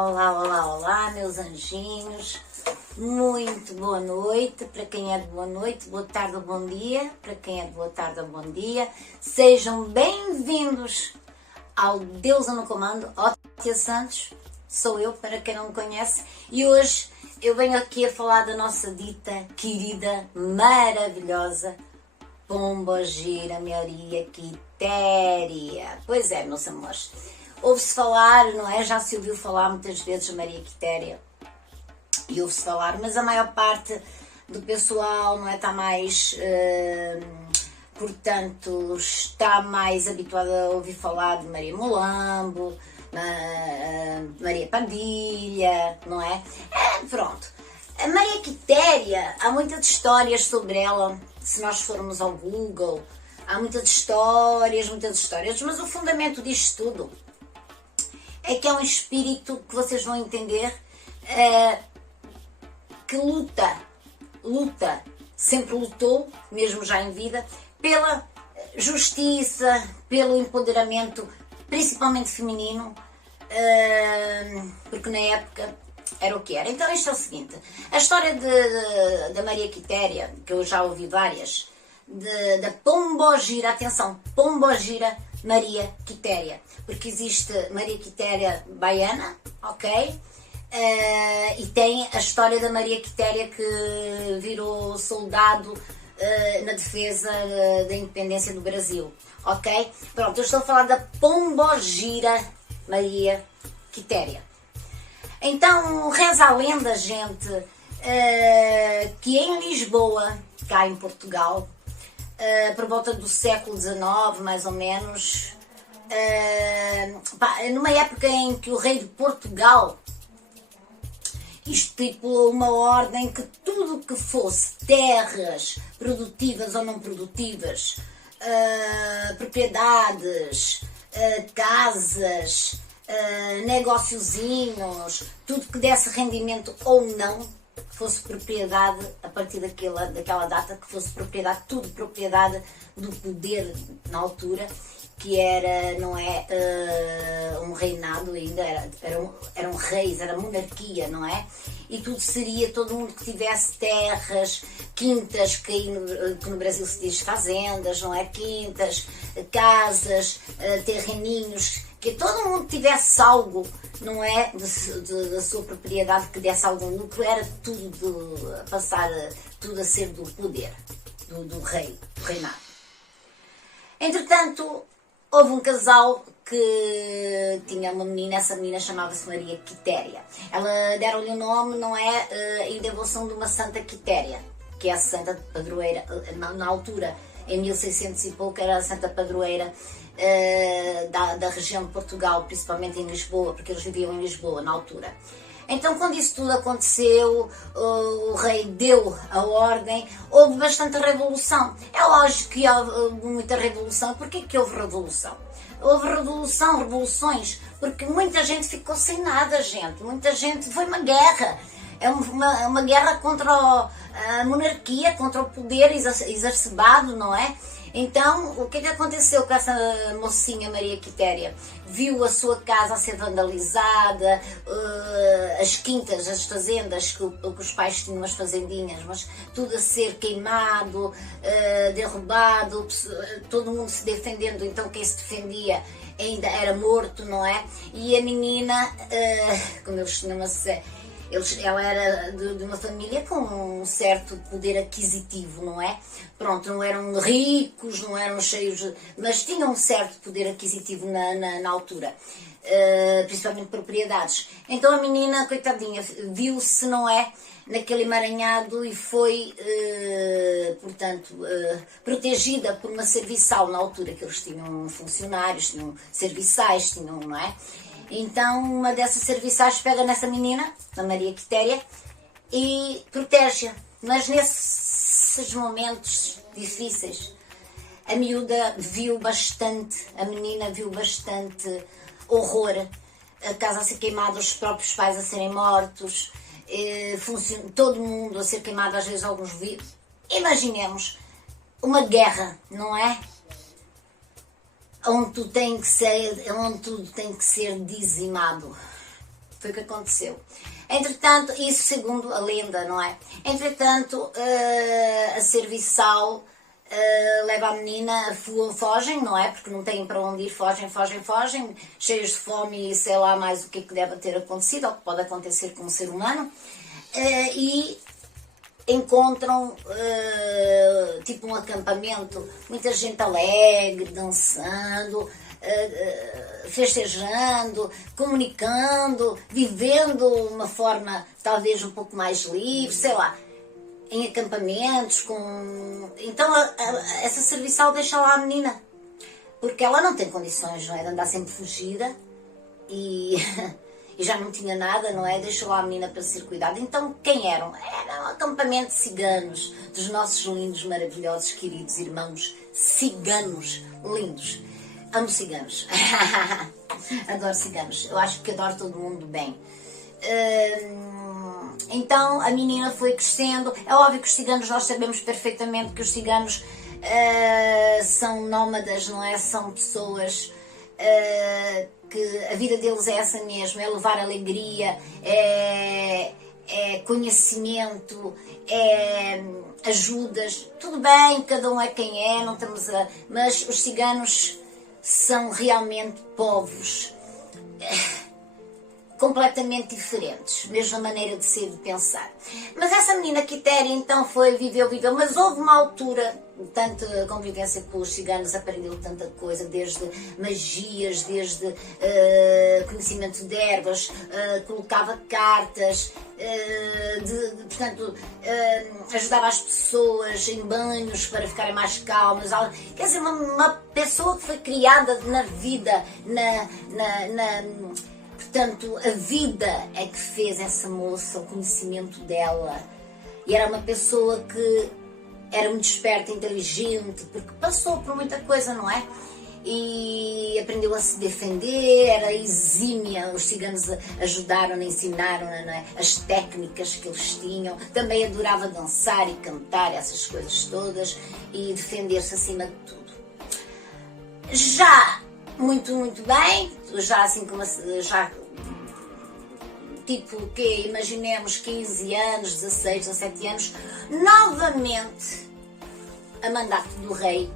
Olá, olá, olá, meus anjinhos. Muito boa noite para quem é de boa noite, boa tarde ou bom dia, para quem é de boa tarde ou bom dia. Sejam bem-vindos ao Deus no Comando. Ótia Santos, sou eu, para quem não me conhece, e hoje eu venho aqui a falar da nossa dita, querida, maravilhosa Pombogira Maria Quitéria. Pois é, meus amores, ouve-se falar, não é? Já se ouviu falar muitas vezes Maria Quitéria, e ouve-se falar, mas a maior parte do pessoal não é, está mais, portanto, está mais habituada a ouvir falar de Maria Mulambo, Maria Padilha, não é? Pronto. A Maria Quitéria, há muitas histórias sobre ela, se nós formos ao Google, há muitas histórias, mas o fundamento disto tudo é que é um espírito que vocês vão entender, que luta, sempre lutou, mesmo já em vida, pela justiça, pelo empoderamento, principalmente feminino, porque na época era o que era. Então isto é o seguinte, a história da Maria Quitéria, que eu já ouvi várias, da Pombogira, atenção, Pombogira Maria Quitéria, porque existe Maria Quitéria baiana, ok? E tem a história da Maria Quitéria que virou soldado na defesa da independência do Brasil, ok? Pronto, eu estou a falar da Pombogira Maria Quitéria. Então, reza a lenda, gente, que em Lisboa, cá em Portugal, por volta do século XIX, mais ou menos, numa época em que o rei de Portugal estipulou uma ordem que tudo que fosse terras produtivas ou não produtivas, propriedades, casas, negociozinhos, tudo que desse rendimento ou não, fosse propriedade, a partir daquela data, que fosse propriedade, tudo propriedade do poder na altura, que era, não é, um reinado ainda, eram reis, era monarquia, não é? E tudo seria, todo mundo que tivesse terras, quintas, que no Brasil se diz fazendas, não é? Quintas, casas, terreninhos, que todo mundo tivesse algo, não é, da sua propriedade, que desse algum lucro, era tudo passar, tudo a ser do poder, do rei, do reinado. Entretanto, houve um casal que tinha uma menina, essa menina chamava-se Maria Quitéria. Ela deram-lhe o nome, não é, em devoção de uma Santa Quitéria, que é a Santa Padroeira, na altura, em 1600 e pouco, era a Santa Padroeira da região de Portugal, principalmente em Lisboa, porque eles viviam em Lisboa na altura. Então, quando isso tudo aconteceu, o rei deu a ordem, houve bastante revolução. É lógico que houve muita revolução. Porquê que houve revolução? Houve revoluções, porque muita gente ficou sem nada, gente. Muita gente, foi uma guerra. É uma guerra contra a monarquia, contra o poder exacerbado, não é? Então, o que é que aconteceu com essa mocinha Maria Quitéria? Viu a sua casa a ser vandalizada, as quintas, as fazendas, que os pais tinham umas fazendinhas, mas tudo a ser queimado, derrubado, todo mundo se defendendo, então quem se defendia ainda era morto, não é? E a menina, como eles tinham ela era de uma família com um certo poder aquisitivo, não é? Pronto, não eram ricos, não eram cheios, mas tinham um certo poder aquisitivo na altura, principalmente propriedades. Então a menina, coitadinha, viu-se, não é, naquele emaranhado e foi, portanto, protegida por uma serviçal na altura, que eles tinham funcionários, tinham serviçais, tinham, não é? Então uma dessas serviçais pega nessa menina, a Maria Quitéria, e protege-a. Mas nesses momentos difíceis, a miúda viu bastante, a menina viu bastante horror, a casa a ser queimada, os próprios pais a serem mortos, todo mundo a ser queimado, às vezes alguns vivos. Imaginemos uma guerra, não é? Onde tudo tem que ser dizimado. Foi o que aconteceu. Entretanto, isso segundo a lenda, não é? Entretanto, a serviçal leva a menina, fogem, não é? Porque não têm para onde ir, fogem, cheios de fome e sei lá mais o que é que deve ter acontecido, ou que pode acontecer com um ser humano, e encontram tipo um acampamento, muita gente alegre, dançando, festejando, comunicando, vivendo uma forma talvez um pouco mais livre, sei lá, em acampamentos, então essa serviçal deixa lá a menina, porque ela não tem condições, não é, de andar sempre fugida e, e já não tinha nada, não é, deixou lá a menina para ser cuidada. Então quem eram? Era um acampamento de ciganos, dos nossos lindos, maravilhosos, queridos irmãos ciganos, lindos. Amo ciganos. Adoro ciganos. Eu acho que adoro todo mundo bem. Então a menina foi crescendo. É óbvio que os ciganos, nós sabemos perfeitamente que os ciganos são nómadas, não é? São pessoas que a vida deles é essa mesmo, é levar alegria, é conhecimento, é ajudas. Tudo bem, cada um é quem é, não estamos mas os ciganos são realmente povos completamente diferentes, mesmo a maneira de ser, de pensar. Mas essa menina Quitéria então viveu, mas houve uma altura, tanta convivência com os ciganos, aprendeu tanta coisa, desde magias, desde conhecimento de ervas, colocava cartas, portanto, ajudava as pessoas em banhos para ficarem mais calmas. Quer dizer, uma pessoa que foi criada na vida, portanto, a vida é que fez essa moça, o conhecimento dela. E era uma pessoa que era muito esperta, inteligente, porque passou por muita coisa, não é? E aprendeu a se defender, era exímia. Os ciganos ajudaram, ensinaram, não é? As técnicas que eles tinham. Também adorava dançar e cantar, essas coisas todas, e defender-se acima de tudo. Já muito bem, já assim como tipo que imaginemos 15 anos, 16, 17 anos, novamente a mandado do rei,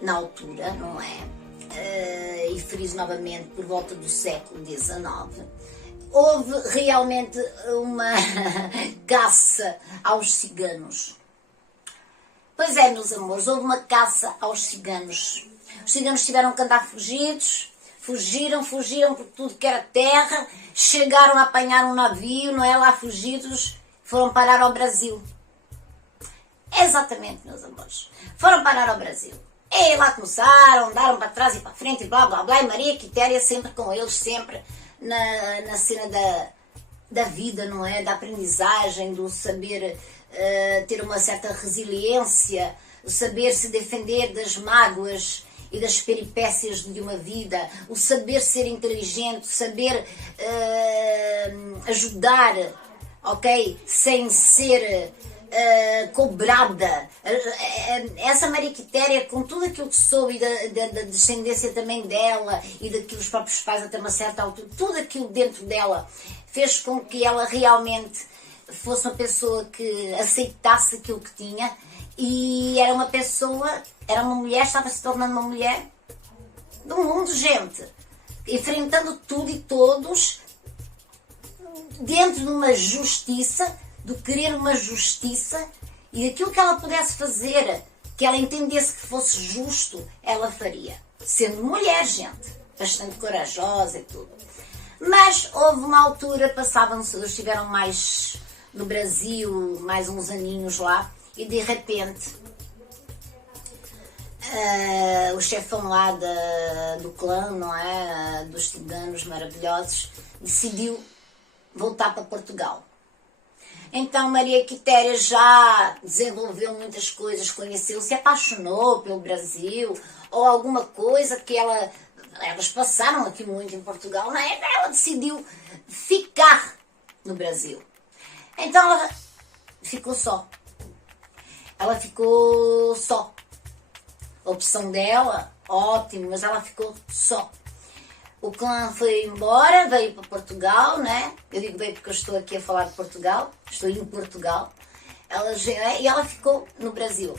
na altura, não é? E friso novamente por volta do século XIX, houve realmente uma caça aos ciganos. Pois é, meus amores, houve uma caça aos ciganos. Os ciganos tiveram que andar fugidos, fugiram por tudo que era terra, chegaram a apanhar um navio, não é, lá fugidos, foram parar ao Brasil. Exatamente, meus amores, foram parar ao Brasil. E lá começaram, andaram para trás e para frente, e blá blá blá, e Maria Quitéria sempre com eles, sempre na cena da vida, não é, da aprendizagem, do saber ter uma certa resiliência, o saber se defender das mágoas e das peripécias de uma vida, o saber ser inteligente, o saber ajudar, ok? Sem ser cobrada. Essa Maria Quitéria, com tudo aquilo que soube da descendência também dela e daquilo os próprios pais até uma certa altura, tudo aquilo dentro dela fez com que ela realmente fosse uma pessoa que aceitasse aquilo que tinha, e era uma pessoa, era uma mulher, estava se tornando uma mulher de um mundo de gente, enfrentando tudo e todos dentro de uma justiça, de querer uma justiça, e daquilo que ela pudesse fazer, que ela entendesse que fosse justo, ela faria, sendo mulher, gente, bastante corajosa e tudo. Mas houve uma altura, passavam-se, eles estiveram mais no Brasil, mais uns aninhos lá, e de repente o chefão lá do clã, não é, dos ciganos maravilhosos, decidiu voltar para Portugal. Então Maria Quitéria já desenvolveu muitas coisas, conheceu, se apaixonou pelo Brasil, ou alguma coisa que elas passaram aqui muito em Portugal, não é? Ela decidiu ficar no Brasil. Então ela ficou só. A opção dela, ótimo, mas ela ficou só. o clã foi embora, veio para Portugal, né? Eu digo bem porque eu estou aqui a falar de Portugal, estou em Portugal. E ela ficou no Brasil.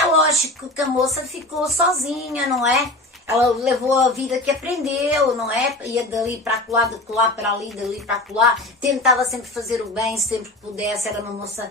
É lógico que a moça ficou sozinha, não é? Ela levou a vida que aprendeu, não é? Ia dali para lá, de lá para ali, dali para lá. Tentava sempre fazer o bem, sempre que pudesse. Era uma moça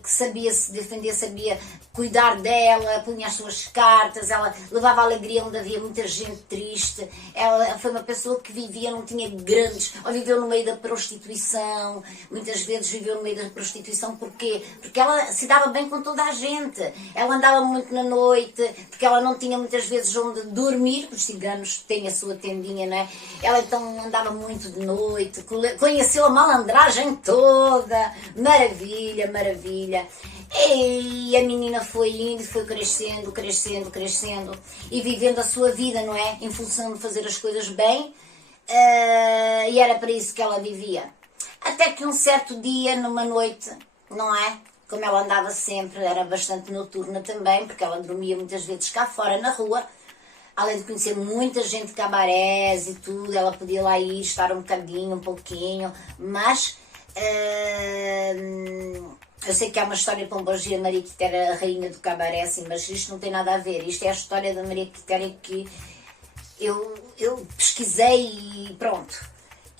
que sabia se defender, sabia cuidar dela, punha as suas cartas. Ela levava alegria onde havia muita gente triste. Ela foi uma pessoa que vivia, não tinha grandes... Ou viveu no meio da prostituição. Muitas vezes viveu no meio da prostituição. Porquê? Porque ela se dava bem com toda a gente. Ela andava muito na noite, porque ela não tinha muitas vezes onde dormir, os ciganos têm a sua tendinha, não é? Ela então andava muito de noite, conheceu a malandragem toda, maravilha, maravilha. E a menina foi indo, foi crescendo, crescendo, crescendo e vivendo a sua vida, não é? Em função de fazer as coisas bem, e era para isso que ela vivia. Até que um certo dia, numa noite, não é? Como ela andava sempre, era bastante noturna também, porque ela dormia muitas vezes cá fora na rua. Além de conhecer muita gente de cabarés e tudo, ela podia lá ir, estar um bocadinho, um pouquinho, mas eu sei que há uma história pombogira, Maria Quitéria, a rainha do cabaré, assim, mas isto não tem nada a ver. Isto é a história da Maria Quitéria que eu pesquisei e pronto.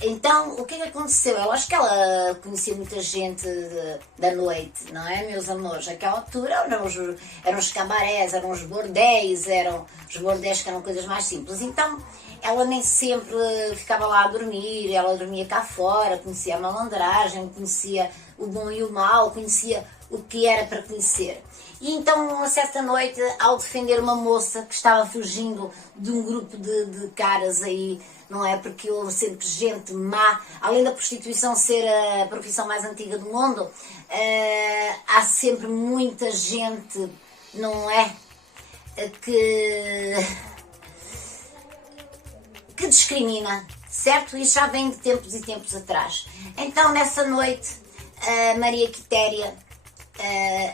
Então, o que é que aconteceu? Eu acho que ela conhecia muita gente da noite, não é, meus amores? Naquela altura eram os cabarés, eram os bordéis que eram coisas mais simples. Então, ela nem sempre ficava lá a dormir, ela dormia cá fora, conhecia a malandragem, conhecia o bom e o mau, conhecia o que era para conhecer. E então, uma certa noite, ao defender uma moça que estava fugindo de um grupo de caras aí, não é? Porque houve sempre gente má, além da prostituição ser a profissão mais antiga do mundo, há sempre muita gente, não é? Que discrimina, certo? E já vem de tempos e tempos atrás. Então, nessa noite, Maria Quitéria,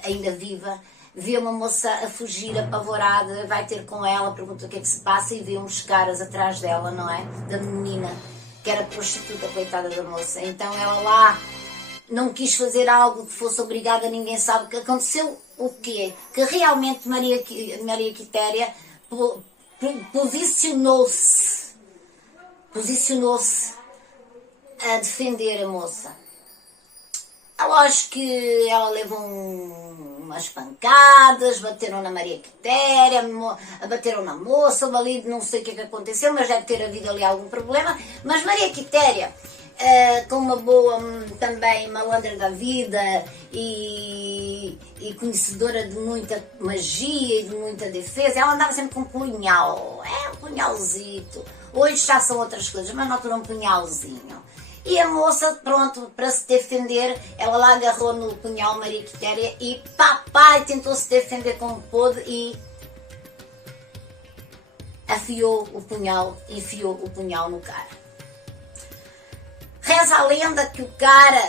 ainda viva, vê uma moça a fugir apavorada, vai ter com ela, pergunta o que é que se passa e vê uns caras atrás dela, não é? Da menina, que era prostituta, coitada da moça. Então ela lá não quis fazer algo que fosse obrigada, ninguém sabe o que aconteceu. O quê? Que realmente Maria Quitéria posicionou-se a defender a moça. É lógico que ela levou umas pancadas, bateram na Maria Quitéria, bateram na moça, ali não sei o que aconteceu, mas deve ter havido ali algum problema. Mas Maria Quitéria, com uma boa também malandra da vida e conhecedora de muita magia e de muita defesa, ela andava sempre com um punhal, um punhalzito. Hoje já são outras coisas, mas não um punhalzinho. E a moça, pronto, para se defender, ela lá agarrou no punhal Maria Quitéria e papai tentou se defender como pôde e enfiou o punhal no cara. Reza a lenda que o cara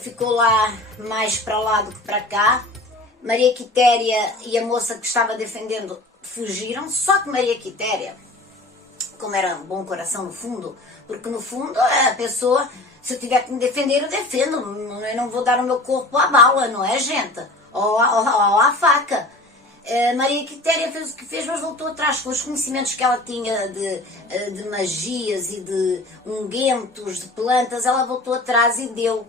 ficou lá mais para lá do que para cá. Maria Quitéria e a moça que estava defendendo fugiram, só que Maria Quitéria, como era um bom coração no fundo, porque no fundo a pessoa, se eu tiver que me defender, eu defendo, eu não vou dar o meu corpo à bala, não é, gente? Ou à faca. Maria Quitéria fez o que fez, mas voltou atrás com os conhecimentos que ela tinha de magias e de ungüentos, de plantas. Ela voltou atrás e deu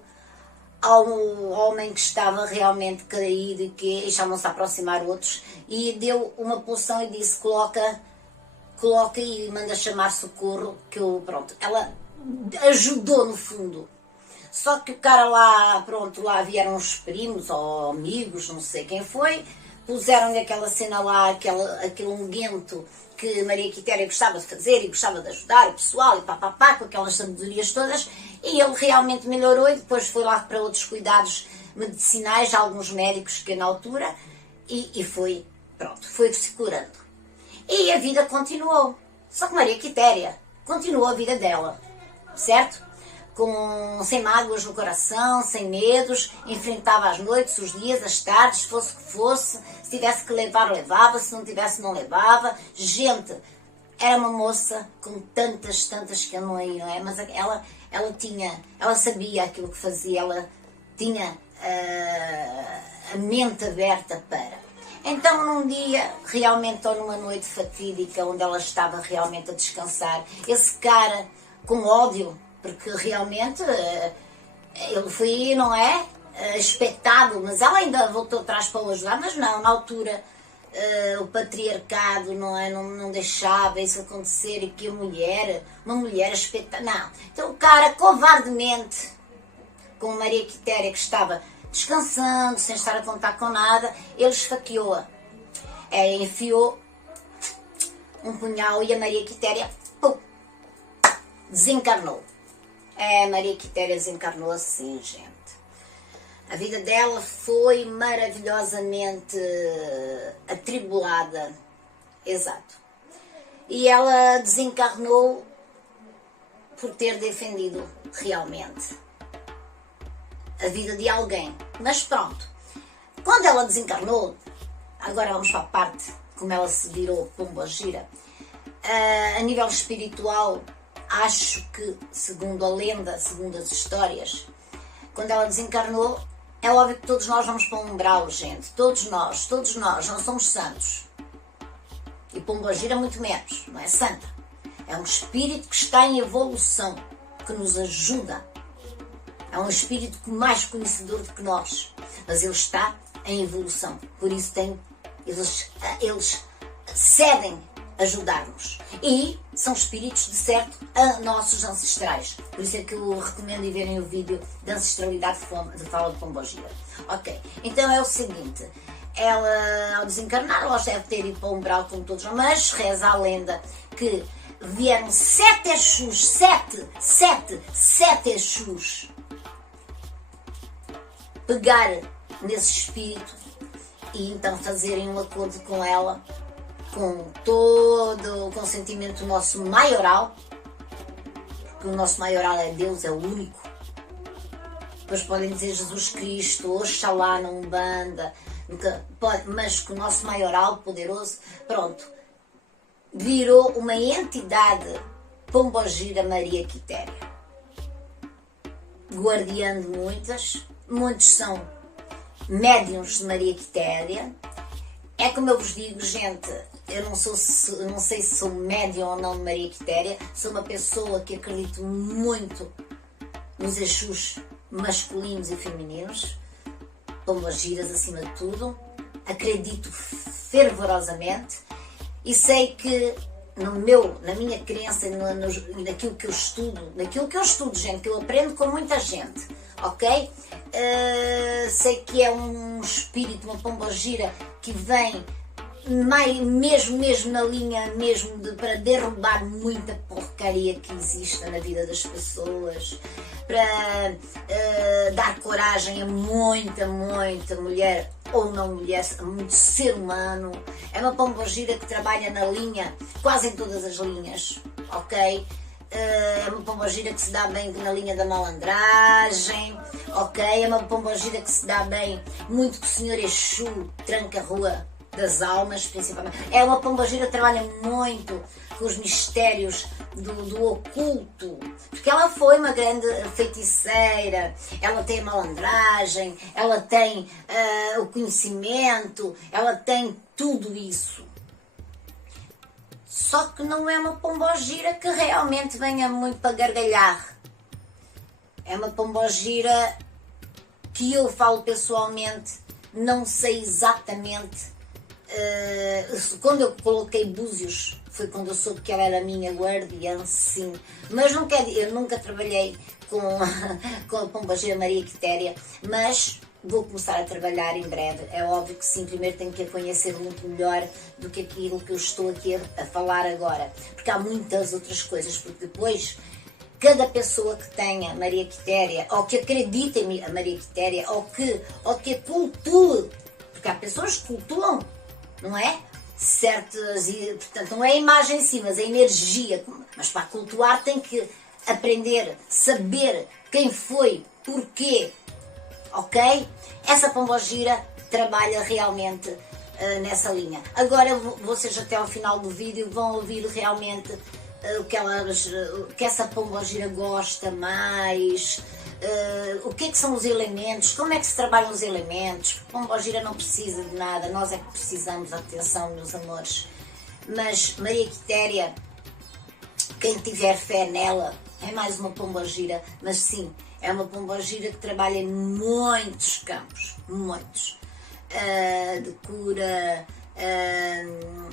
ao homem que estava realmente caído e chamam-se a aproximar outros, e deu uma poção e disse: coloca e manda chamar socorro, que eu, pronto, ela ajudou no fundo. Só que o cara lá, pronto, lá vieram os primos ou amigos, não sei quem foi, puseram-lhe aquela cena lá, aquele unguento que Maria Quitéria gostava de fazer e gostava de ajudar o pessoal e papapá, com aquelas sabedorias todas, e ele realmente melhorou e depois foi lá para outros cuidados medicinais, alguns médicos que na altura, e foi, pronto, foi-se curando. E a vida continuou. Só que Maria Quitéria continuou a vida dela, certo? Sem mágoas no coração, sem medos, enfrentava as noites, os dias, as tardes, fosse o que fosse, se tivesse que levar, levava, se não tivesse, não levava. Gente, era uma moça com tantas que eu não ia, não é? Mas ela sabia aquilo que fazia, ela tinha a mente aberta para. Então, num dia, realmente, ou numa noite fatídica, onde ela estava realmente a descansar, esse cara com ódio, porque realmente ele foi, não é, espetado, mas ela ainda voltou atrás para o ajudar, mas não, na altura o patriarcado, não é, não deixava isso acontecer, e que uma mulher espetada, não. Então o cara, covardemente, com a Maria Quitéria, que estava descansando, sem estar a contar com nada, ele esfaqueou-a. Enfiou um punhal e a Maria Quitéria, pum, desencarnou. A Maria Quitéria desencarnou assim, gente. A vida dela foi maravilhosamente atribulada. Exato. E ela desencarnou por ter defendido realmente a vida de alguém. Mas pronto, quando ela desencarnou, agora vamos para a parte como ela se virou pombogira. A nível espiritual, acho que, segundo a lenda, segundo as histórias, quando ela desencarnou, é óbvio que todos nós vamos para um umbral, gente. Todos nós, não somos santos. E pombogira muito menos, não é santa. É um espírito que está em evolução, que nos ajuda. É um espírito mais conhecedor do que nós, mas ele está em evolução. Por isso eles cedem ajudar-nos. E são espíritos, de certo, nossos ancestrais. Por isso é que eu recomendo ir verem o vídeo da ancestralidade de fala de pombogira. Ok, então é o seguinte. Ela, ao desencarnar, ela deve ter ido para o umbral como todos, mas reza a lenda que vieram 7 Exus, 7 Exus, pegar nesse espírito e então fazerem um acordo com ela, com todo o consentimento nosso maioral, porque o nosso maioral é Deus, é o único. Depois podem dizer Jesus Cristo, Oxalá na Umbanda, mas que o nosso maioral poderoso, pronto, virou uma entidade pombogira Maria Quitéria, guardiã de muitos são médiuns de Maria Quitéria. É como eu vos digo, gente, eu não sei se sou médium ou não de Maria Quitéria, sou uma pessoa que acredito muito nos Exus masculinos e femininos, pombogiras acima de tudo, acredito fervorosamente e sei que na minha crença, naquilo que eu estudo, gente, que eu aprendo com muita gente, ok? Sei que é um espírito, uma pombogira que vem mesmo na linha para derrubar muita porcaria que existe na vida das pessoas, para dar coragem a muita mulher ou não mulher, a muito ser humano. É uma pombogira que trabalha na linha, quase em todas as linhas, ok? É uma pombogira que se dá bem na linha da malandragem, ok? É uma pombogira que se dá bem muito com o Senhor Exu, tranca-rua das almas, principalmente. É uma pombogira que trabalha muito com os mistérios do oculto, porque ela foi uma grande feiticeira, ela tem a malandragem, ela tem o conhecimento, ela tem tudo isso. Só que não é uma pombogira que realmente venha muito para gargalhar. É uma pombogira que eu falo pessoalmente, não sei exatamente. Quando eu coloquei búzios, foi quando eu soube que ela era a minha guardiã, sim. Mas eu nunca trabalhei com a pombogira Maria Quitéria, mas vou começar a trabalhar em breve. É óbvio que sim, primeiro tenho que a conhecer muito melhor do que aquilo que eu estou aqui a falar agora. Porque há muitas outras coisas, porque depois cada pessoa que tenha Maria Quitéria, ou que acredite em a Maria Quitéria, ou que a cultue, porque há pessoas que cultuam, não é? Certas, e portanto não é a imagem em si, mas a energia. Mas para cultuar tem que aprender, saber quem foi, porquê, ok? Essa pombogira trabalha realmente nessa linha. Agora vocês até ao final do vídeo vão ouvir realmente o que essa pombogira gosta mais, o que é que são os elementos, como é que se trabalham os elementos. Pombogira não precisa de nada, nós é que precisamos. Atenção, meus amores. Mas Maria Quitéria, quem tiver fé nela, é mais uma pombogira, mas sim, é uma pombogira que trabalha em muitos campos, muitos. De cura,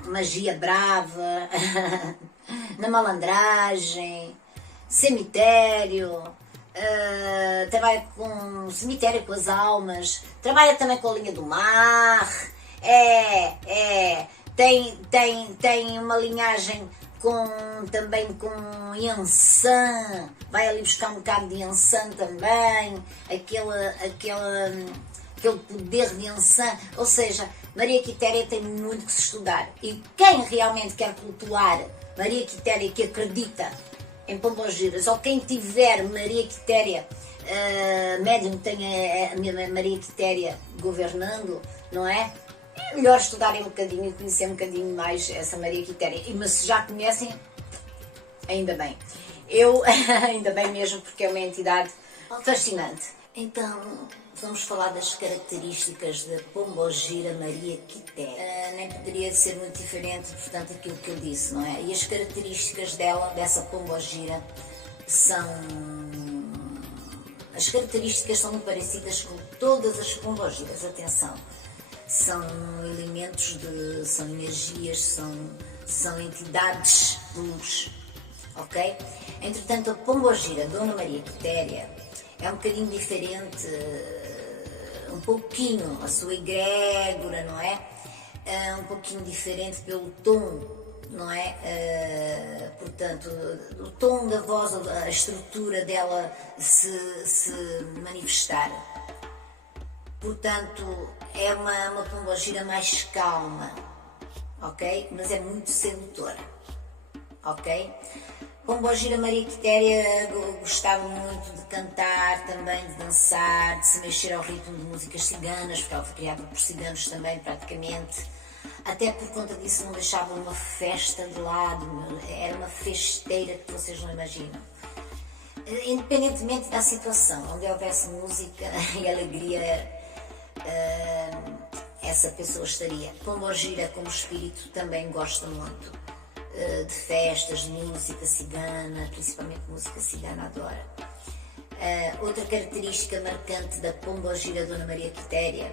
magia brava, na malandragem, cemitério, trabalha com cemitério, com as almas, trabalha também com a linha do mar, tem uma linhagem também com Yansan, vai ali buscar um bocado de Yansan também, aquele poder de Yansan, ou seja, Maria Quitéria tem muito que se estudar. E quem realmente quer cultuar Maria Quitéria, que acredita em pombogiras, ou quem tiver Maria Quitéria, médium tem a Maria Quitéria governando, não é? É melhor estudarem um bocadinho e conhecer um bocadinho mais essa Maria Quitéria. Mas se já conhecem, ainda bem. Ainda bem mesmo, porque é uma entidade fascinante. Então, vamos falar das características da pombogira Maria Quitéria. Nem poderia ser muito diferente, portanto, aquilo que eu disse, não é? E as características dessa pombogira são... As características são muito parecidas com todas as pombogiras, atenção. São elementos, são energias, são entidades de luz, ok? Entretanto, a pombogira Dona Maria Quitéria é um bocadinho diferente, um pouquinho, a sua egrégora, não é? Um pouquinho diferente pelo tom, não é? Portanto, o tom da voz, a estrutura dela se manifestar. Portanto, é uma pombogira mais calma, ok? Mas é muito sedutora, ok? Pombogira Maria Quitéria gostava muito de cantar, também de dançar, de se mexer ao ritmo de músicas ciganas, porque ela foi criada por ciganos também, praticamente. Até por conta disso não deixava uma festa de lado, era uma festeira que vocês não imaginam. Independentemente da situação, onde houvesse música e alegria, essa pessoa estaria. Pombogira, como espírito, também gosta muito de festas, de música cigana, principalmente música cigana, adora. Outra característica marcante da pombogira Dona Maria Quitéria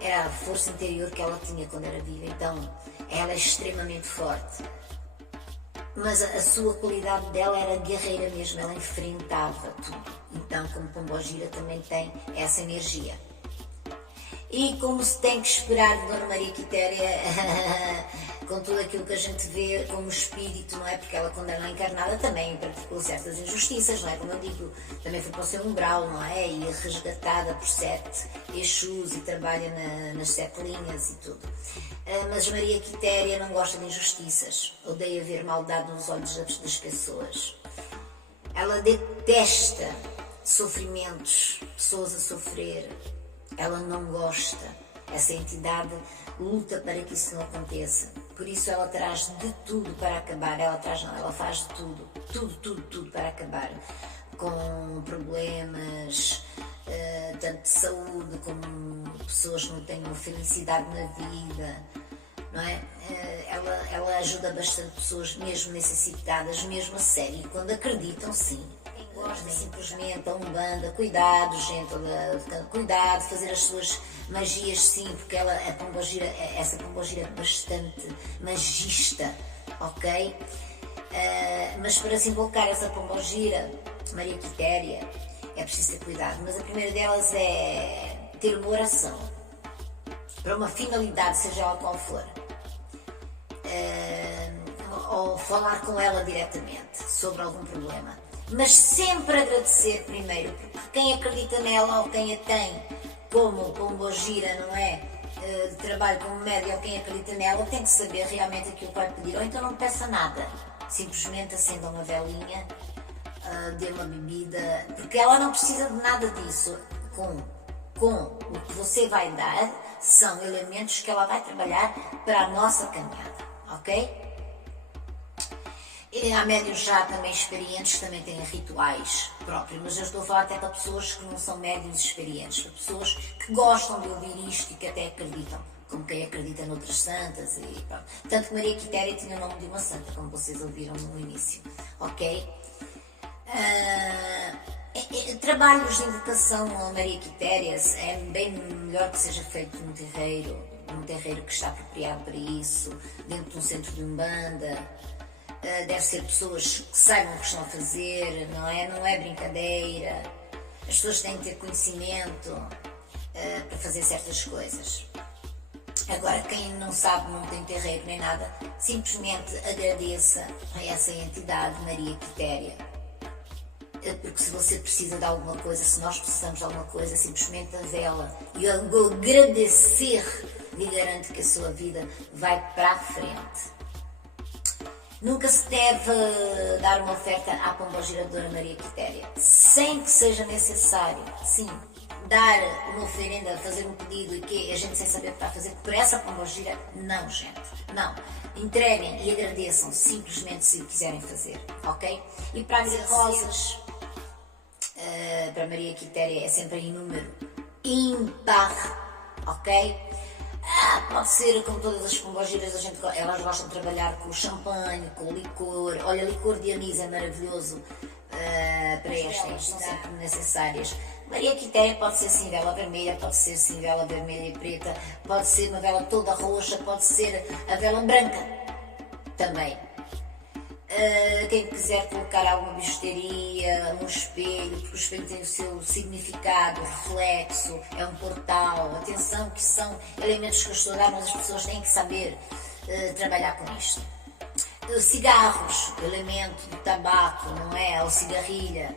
era a força interior que ela tinha quando era viva. Então, ela é extremamente forte. Mas a sua qualidade dela era guerreira mesmo, ela enfrentava tudo. Então, como pombogira, também tem essa energia. E como se tem que esperar de Dona Maria Quitéria, com tudo aquilo que a gente vê como espírito, não é? Porque ela, quando era encarnada, também praticou certas injustiças, não é? Como eu digo, também foi para o seu umbral, não é? E resgatada por 7 Exus e trabalha nas 7 linhas e tudo. Mas Maria Quitéria não gosta de injustiças, odeia ver maldade nos olhos das pessoas. Ela detesta sofrimentos, pessoas a sofrer. Ela não gosta, essa entidade luta para que isso não aconteça. Por isso ela traz de tudo para acabar, ela faz de tudo para acabar com problemas, tanto de saúde como pessoas que não tenham felicidade na vida, não é? Ela ajuda bastante pessoas mesmo necessitadas, mesmo a sério, e quando acreditam, sim. Gosta simplesmente a Umbanda, cuidado, gente, cuidado, fazer as suas magias, sim, porque essa pombogira é bastante magista, ok? Mas para se invocar essa pombogira, Maria Quitéria, é preciso ter cuidado. Mas a primeira delas é ter uma oração, para uma finalidade, seja ela qual for. Ou falar com ela diretamente sobre algum problema. Mas sempre agradecer primeiro, porque quem acredita nela ou quem a tem como pombogira, não é? De trabalho como médium, ou quem acredita nela, tem que saber realmente aquilo que vai pedir. Ou então não peça nada, simplesmente acenda uma velinha, dê uma bebida, porque ela não precisa de nada disso. Com o que você vai dar, são elementos que ela vai trabalhar para a nossa caminhada, ok? E há médios já também experientes que também têm rituais próprios, mas eu estou a falar até para pessoas que não são médios experientes, para pessoas que gostam de ouvir isto e que até acreditam, como quem acredita noutras santas e pronto. Tanto que Maria Quitéria tinha o nome de uma santa, como vocês ouviram no início, ok? Trabalhos de invocação a Maria Quitéria é bem melhor que seja feito num terreiro que está apropriado para isso, dentro de um centro de umbanda. Deve ser pessoas que saibam o que estão a fazer, não é brincadeira. As pessoas têm que ter conhecimento para fazer certas coisas. Agora, quem não sabe, não tem terreiro nem nada, simplesmente agradeça a essa entidade, Maria Quitéria. Porque se você precisa de alguma coisa, se nós precisamos de alguma coisa, simplesmente a vela e o agradecer lhe garante que a sua vida vai para a frente. Nunca se deve dar uma oferta à pombogira Dona Maria Quitéria, sem que seja necessário, sim, dar uma oferenda, fazer um pedido e que a gente sem saber o que está a fazer por essa pombogira, não, gente, não. Entreguem e agradeçam simplesmente se o quiserem fazer, ok? E para as rosas, para Maria Quitéria é sempre em número ímpar, ok? Pode ser como todas as pombogiras, elas gostam de trabalhar com o champanhe, com o licor. Olha, licor de anis é maravilhoso para estas, são sempre necessárias. Maria Quitéria pode ser assim vela vermelha, pode ser assim vela vermelha e preta, pode ser uma vela toda roxa, pode ser a vela branca também. Quem quiser colocar alguma bijuteria, um espelho, porque o espelho tem o seu significado, reflexo, é um portal. Atenção que são elementos que eu estou a dar, mas as pessoas têm que saber trabalhar com isto. Cigarros, elemento do tabaco, não é? Ou cigarrilha,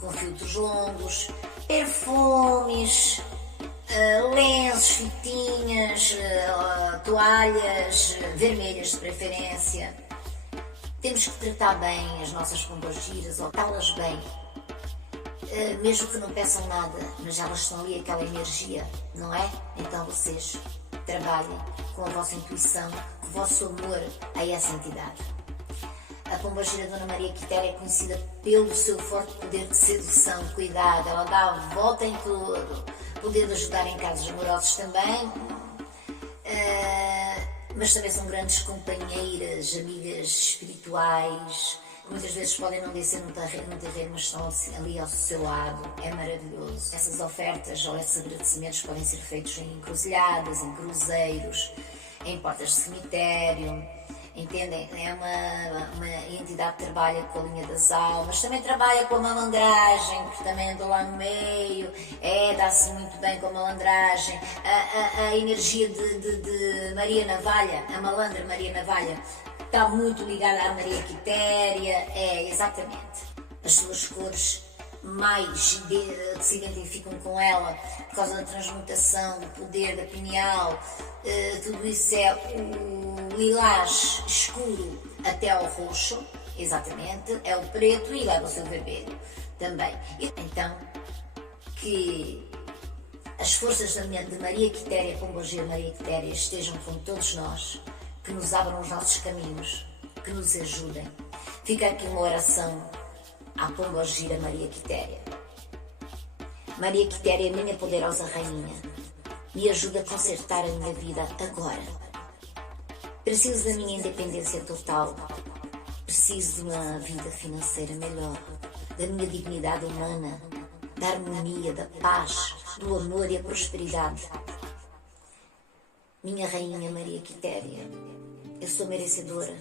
com filtros longos, perfumes, lenços, fitinhas, toalhas vermelhas de preferência. Temos que tratar bem as nossas pombogiras, ou tratá-las bem, mesmo que não peçam nada, mas elas estão ali, aquela energia, não é? Então vocês trabalhem com a vossa intuição, com o vosso amor a essa entidade. A pombogira Dona Maria Quitéria é conhecida pelo seu forte poder de sedução, cuidado, ela dá a volta em tudo, poder de ajudar em casos amorosos também, mas também são grandes companheiras, amigas espirituais. Muitas vezes podem não descer no terreno, mas estão ali ao seu lado. É maravilhoso. Essas ofertas ou esses agradecimentos podem ser feitos em encruzilhadas, em cruzeiros, em portas de cemitério. Entendem? É uma entidade que trabalha com a linha das almas, também trabalha com a malandragem, que também andou lá no meio, dá-se muito bem com a malandragem. A energia de Maria Navalha, a malandra Maria Navalha, está muito ligada à Maria Quitéria, exatamente. As suas cores mais que se identificam com ela, por causa da transmutação, do poder da pineal, tudo isso é o lilás escuro até ao roxo, exatamente, é o preto e leva o seu vermelho também. Então, que as forças de Maria Quitéria, pombogira Maria Quitéria, estejam com todos nós, que nos abram os nossos caminhos, que nos ajudem. Fica aqui uma oração à pombogira Maria Quitéria. Maria Quitéria, minha poderosa rainha, me ajuda a consertar a minha vida agora. Preciso da minha independência total. Preciso de uma vida financeira melhor, da minha dignidade humana, da harmonia, da paz, do amor e a prosperidade. Minha rainha Maria Quitéria, eu sou merecedora.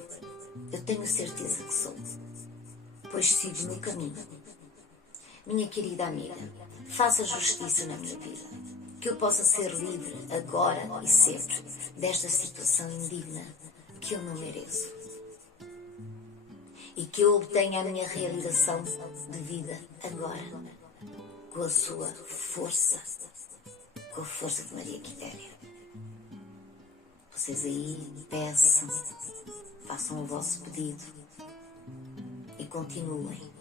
Eu tenho certeza que sou, pois sigo no caminho. Minha querida amiga, faça justiça na minha vida, que eu possa ser livre agora e sempre desta situação indigna que eu não mereço. E que eu obtenha a minha realização de vida agora, com a sua força, com a força de Maria Quitéria. Vocês aí peçam, façam o vosso pedido e continuem,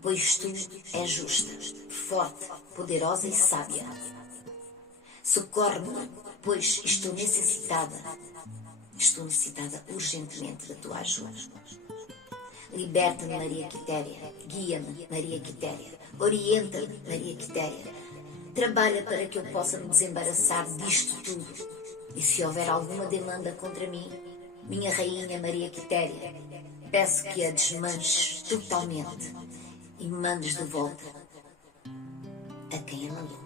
pois tu és justa, forte, poderosa e sábia. Socorre-me, pois estou necessitada urgentemente da tua ajuda. Liberta-me, Maria Quitéria. Guia-me, Maria Quitéria. Orienta-me, Maria Quitéria. Trabalha para que eu possa me desembaraçar disto tudo. E se houver alguma demanda contra mim, minha rainha Maria Quitéria, peço que a desmanches totalmente e me mandes de volta a quem a mandou.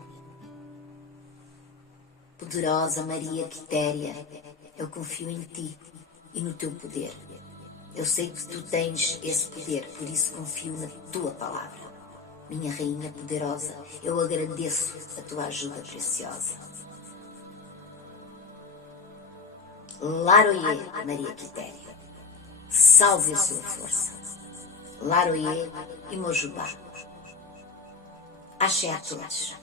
Poderosa Maria Quitéria, eu confio em ti e no teu poder. Eu sei que tu tens esse poder, por isso confio na tua palavra. Minha rainha poderosa, eu agradeço a tua ajuda preciosa. Laroie, Maria Quitéria, salve a sua força. Laroie e Mojubá. Axé a todos.